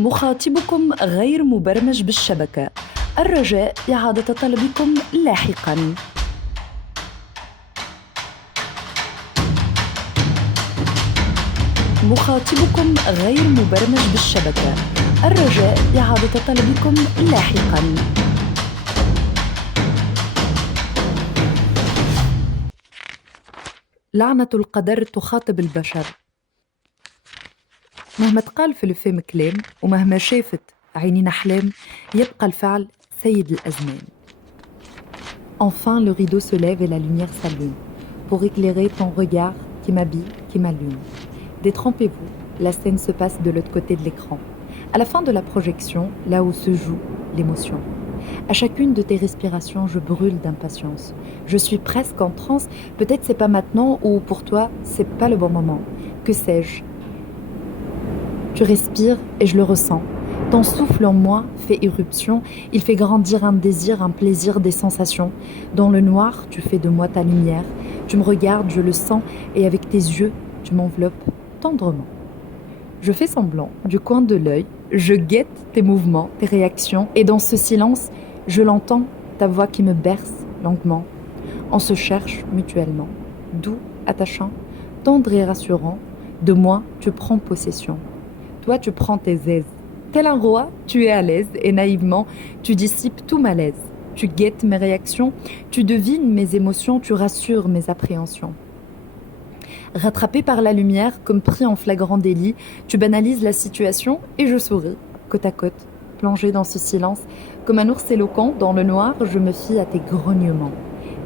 مخاطبكم غير مبرمج بالشبكة. الرجاء إعادة طلبكم لاحقاً. مخاطبكم غير مبرمج بالشبكة. الرجاء إعادة طلبكم لاحقاً. لعنة القدر تخاطب البشر. مهما تقال في الفيلم كلام ومهما شافت عينينا أحلام، يبقى الفعل سيد الأزمان. Enfin, le rideau se lève et la lumière s'allume pour éclairer ton regard qui m'habille, qui m'allume. Détrempez-vous, la scène se passe de l'autre côté de l'écran. À la fin de la projection, là où se joue l'émotion. À chacune de tes respirations, je brûle d'impatience. Je suis presque en transe, peut-être c'est pas maintenant ou pour toi, c'est pas le bon moment. Que sais-je? Tu respires et je le ressens. Ton souffle en moi fait éruption, il fait grandir un désir, un plaisir, des sensations. Dans le noir, tu fais de moi ta lumière. Tu me regardes, je le sens, et avec tes yeux, tu m'enveloppes tendrement. Je fais semblant, du coin de l'œil, je guette tes mouvements, tes réactions, et dans ce silence, je l'entends, ta voix qui me berce lentement. On se cherche mutuellement, doux, attachant, tendre et rassurant. De moi, tu prends possession. Toi, tu prends tes aises. Tel un roi, tu es à l'aise et naïvement, tu dissipes tout malaise. Tu guettes mes réactions, tu devines mes émotions, tu rassures mes appréhensions. Rattrapé par la lumière, comme pris en flagrant délit, tu banalises la situation et je souris, côte à côte, plongé dans ce silence. Comme un ours éloquent, dans le noir, je me fie à tes grognements.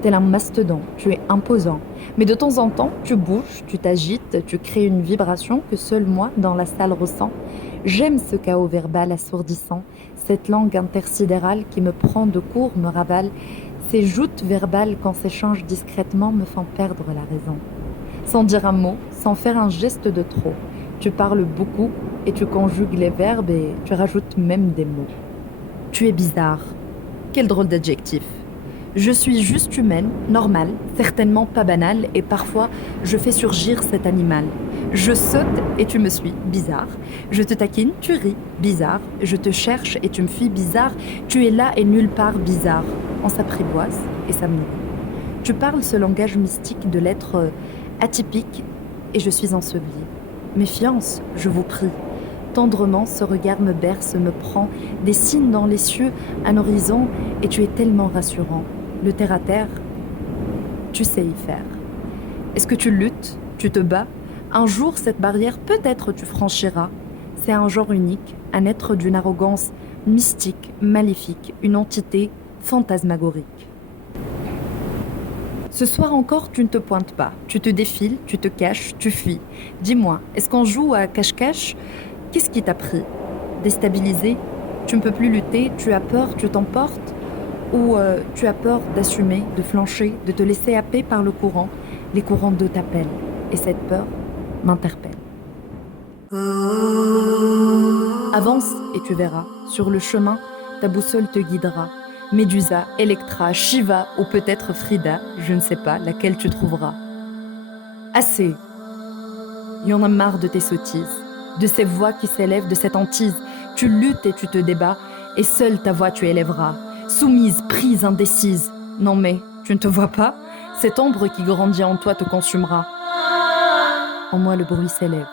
Tel un mastodon, tu es imposant. Mais de temps en temps, tu bouges, tu t'agites, tu crées une vibration que seul moi, dans la salle, ressens. J'aime ce chaos verbal assourdissant, cette langue intersidérale qui me prend de court, me ravale. Ces joutes verbales, quand s'échangent discrètement, me font perdre la raison. Sans dire un mot, sans faire un geste de trop. Tu parles beaucoup et tu conjugues les verbes et tu rajoutes même des mots. Tu es bizarre. Quel drôle d'adjectif. Je suis juste humaine, normale, certainement pas banale, et parfois je fais surgir cet animal. Je saute et tu me suis, bizarre. Je te taquine, tu ris, bizarre. Je te cherche et tu me fuis, bizarre. Tu es là et nulle part, bizarre. On s'apprivoise et ça me nourrit. Tu parles ce langage mystique de l'être atypique et je suis ensevelie. Méfiance, je vous prie. Tendrement, ce regard me berce, me prend, dessine dans les cieux un horizon et tu es tellement rassurant. Le terre-à-terre, tu sais y faire. Est-ce que tu luttes, tu te bats? Un jour, cette barrière, peut-être tu franchiras. C'est un genre unique, un être d'une arrogance mystique, maléfique, une entité fantasmagorique. Ce soir encore, tu ne te pointes pas. Tu te défiles, tu te caches, tu fuis. Dis-moi, est-ce qu'on joue à cache-cache? Qu'est-ce qui t'a pris? Déstabilisé? Tu ne peux plus lutter, tu as peur, tu t'emportes? Ou tu as peur d'assumer, de flancher, de te laisser happer par le courant? Les courants d'eau t'appellent, et cette peur m'interpelle. Avance et tu verras, sur le chemin, ta boussole te guidera. Médusa, Electra, Shiva ou peut-être Frida, je ne sais pas laquelle tu trouveras. Assez! Il y en a marre de tes sottises, de ces voix qui s'élèvent de cette hantise. Tu luttes et tu te débats, et seule ta voix tu élèveras. Soumise, prise, indécise. Non mais, tu ne te vois pas? Cette ombre qui grandit en toi te consumera. En moi le bruit s'élève,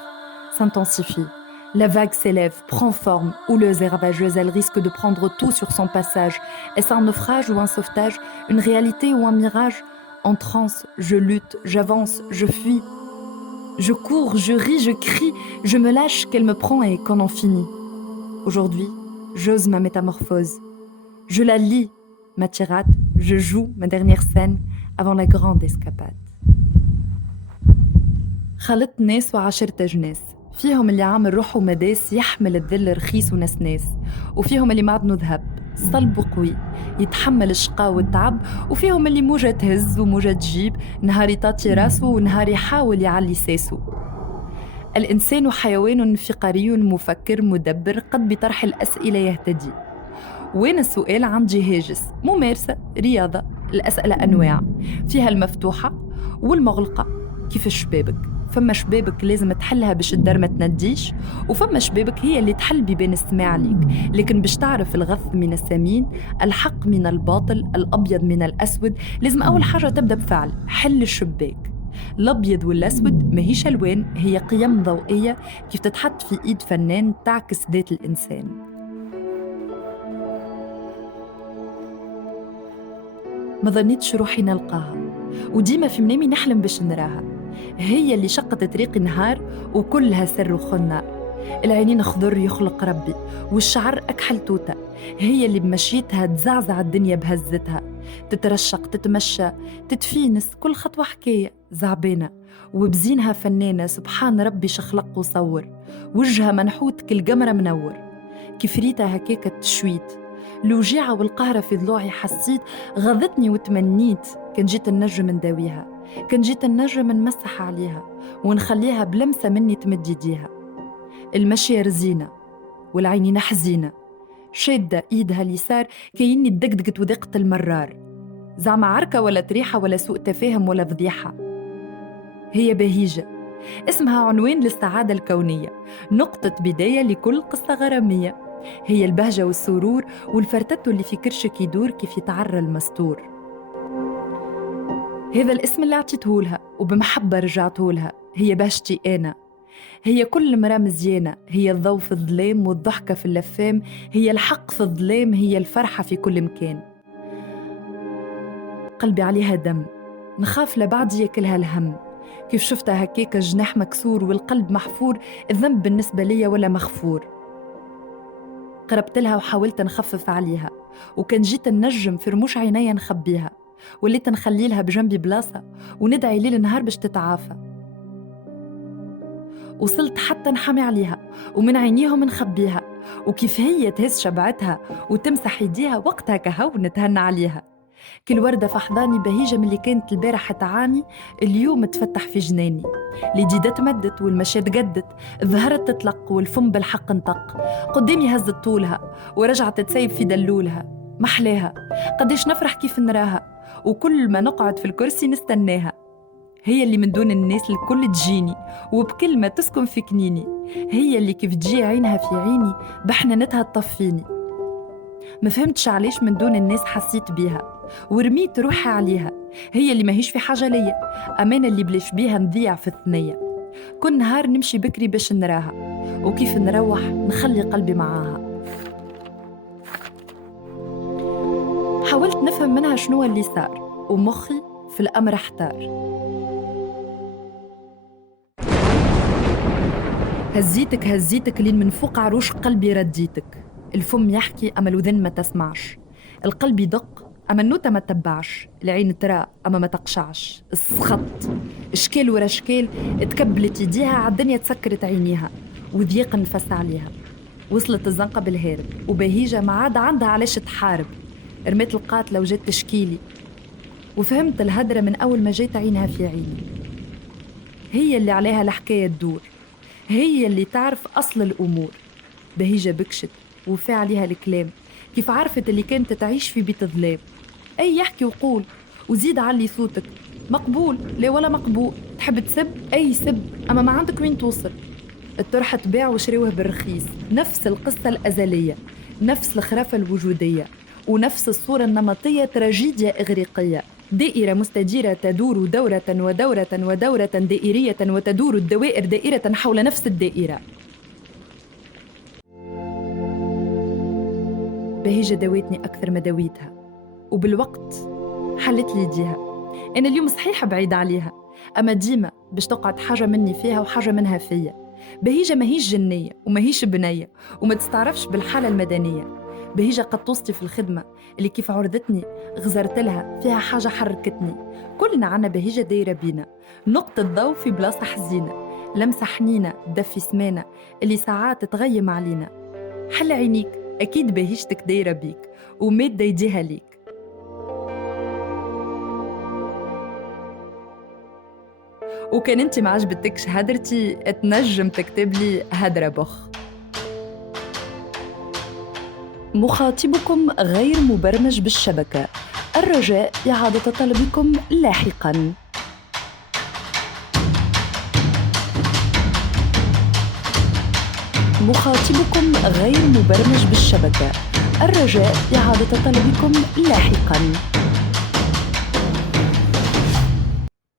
s'intensifie. La vague s'élève, prend forme, houleuse et ravageuse, elle risque de prendre tout sur son passage. Est-ce un naufrage ou un sauvetage? Une réalité ou un mirage? En transe, je lutte, j'avance, je fuis. Je cours, je ris, je crie, je me lâche qu'elle me prend et qu'on en finit. Aujourd'hui, j'ose ma métamorphose. Je la lis, ma tirade, je joue ma dernière scène avant la grande escapade. خلطت ناس وعشرت أجناس، فيهم اللي عامل روحه مداس يحمل الذل رخيص ونسناس، وفيهم اللي معدنه ذهب صلب وقوي يتحمل الشقاء والتعب، وفيهم اللي موجة تهز وموجة تجيب، نهار يطاطي راسه ونهار يحاول يعلي ساسه. الإنسان حيوان انفقاري مفكر مدبر قد بطرح الأسئلة يهتدي. وين السؤال عندي هاجس، ممارسة، رياضة، الأسئلة أنواع، فيها المفتوحة والمغلقة كيف الشبابك، فما شبابك لازم تحلها باش الدار ما تنديش، وفما شبابك هي اللي تحل بين السماع عليك. لكن باش تعرف الغث من السمين، الحق من الباطل، الأبيض من الأسود، لازم أول حاجة تبدأ بفعل حل الشباك. الأبيض والأسود ماهيش ألوان، هي قيم ضوئية كيف تتحط في إيد فنان تعكس ذات الإنسان. ما ظنيتش روحي نلقاها، وديما في منامي نحلم باش نراها. هي اللي شقت طريق النهار وكلها سر وخنار. العينين خضر يخلق ربي، والشعر أكحل توتة. هي اللي بمشيتها تزعزع الدنيا بهزتها، تترشق تتمشى تتفينس، كل خطوة حكاية زعبانة. وبزينها فنانة سبحان ربي شخلق وصور، وجهها منحوت كالقمرة منور. كيف ريتها هكاكة تشويت، الوجيعة والقهرة في ضلوعي حسيت، غضتني وتمنيت كان جيت النجم نداويها، كان جيت النجم نمسح عليها ونخليها بلمسة مني تمد يديها. المشي رزينة والعينين حزينة، شادة إيدها اليسار كيني دقدقت وذقت المرار. زعما عركة ولا تريحة ولا سوء تفاهم ولا فضيحة. هي بهيجة، اسمها عنوان للسعادة الكونية، نقطة بداية لكل قصة غرامية. هي البهجة والسرور والفرتتو اللي في كرشك يدور كيف يتعرى المستور. هذا الاسم اللي عطيته لها وبمحبة رجعته لها. هي بهجتي أنا، هي كل مرة مزيانة، هي الضوء في الظلام والضحكة في اللفام، هي الحق في الظلام، هي الفرحة في كل مكان. قلبي عليها دم، نخاف لبعض ياكلها الهم. كيف شفتها هكاك الجناح مكسور والقلب محفور، الذنب بالنسبة لي ولا مغفور. قربت لها وحاولت نخفف عليها، وكان جيت النجم في رموش عينيا نخبيها، وليت نخلي لها بجنبي بلاصة وندعي ليل نهار باش تتعافى. وصلت حتى نحمي عليها ومن عينيهم نخبيها، وكيف هي تهز شبعتها وتمسح يديها، وقتها كهو نتهنى عليها. كل وردة في حضاني بهيجة من اللي كانت البارح تعاني، اليوم تفتح في جناني. اليديدة تمدت والمشية تقدت، ظهرت تطلق والفم بالحق انطق. قدامي هزت طولها ورجعت تسيب في دلولها. محلاها قديش نفرح كيف نراها، وكل ما نقعد في الكرسي نستناها. هي اللي من دون الناس الكل تجيني وبكلمة تسكن في كنيني. هي اللي كيف تجي عينها في عيني بحنانتها تطفيني. ما فهمتش علاش من دون الناس حسيت بيها ورميت روحي عليها. هي اللي ماهيش في حاجة ليا، أمانة اللي بلاش بيها نضيع في الثنية. كل نهار نمشي بكري باش نراها، وكيف نروح نخلي قلبي معاها. حاولت نفهم منها شنو اللي صار، ومخي في الأمر احتار. هزيتك لين من فوق عروش قلبي رديتك. الفم يحكي أما الوذن ما تسمعش، القلب يدق أما النوتة ما تتبعش، العين ترى أما ما تقشعش. السخط اشكال ورا اشكال، تكبلت يديها عالدنيا تسكرت عينيها، وضيق نفس عليها. وصلت الزنقة بالهارب، وبهيجة ما عاد عندها علاش تحارب. رميت القاتلة وجات تشكيلي، وفهمت الهدرة من أول ما جيت عينها في عيني. هي اللي عليها الحكاية تدور، هي اللي تعرف أصل الأمور. بهيجة بكشت وفي عليها الكلام، كيف عرفت اللي كانت تعيش في بيت ظلام. أي يحكي وقول وزيد علي صوتك، مقبول لا ولا مقبول. تحب تسب أي سب، أما ما عندك وين توصل. الطرحة تباع وشريوه بالرخيص. نفس القصة الأزلية، نفس الخرافة الوجودية، ونفس الصورة النمطية، تراجيديا إغريقية. دائرة مستديرة تدور دورة ودورة ودورة دائرية، وتدور الدوائر دائرة حول نفس الدائرة. بهيجة دويتني أكثر ما دويتها، وبالوقت حلت لي يديها. أنا اليوم صحيح بعيد عليها، أما ديما باش تقعد حاجة مني فيها وحاجة منها فيا. بهيجة ماهيش جنية وماهيش بنية وما تستعرفش بالحالة المدنية. بهيجة قد توصتي في الخدمة اللي كيف عرضتني غزرت لها، فيها حاجة حركتني. كلنا عنا بهيجة دايرة بينا، نقطة ضوء في بلاصة حزينة، لمسة حنينة دفي سمانة اللي ساعات تغيم علينا. حل عينيك، أكيد بهيجتك دايرة بيك ومادة يديها ليك. وكان انت ما عجبتكش هدرتي، تنجم تكتب لي هدرة بخ. مخاطبكم غير مبرمج بالشبكة، الرجاء إعادة طلبكم لاحقاً. مخاطبكم غير مبرمج بالشبكة. الرجاء إعادة طلبكم لاحقاً.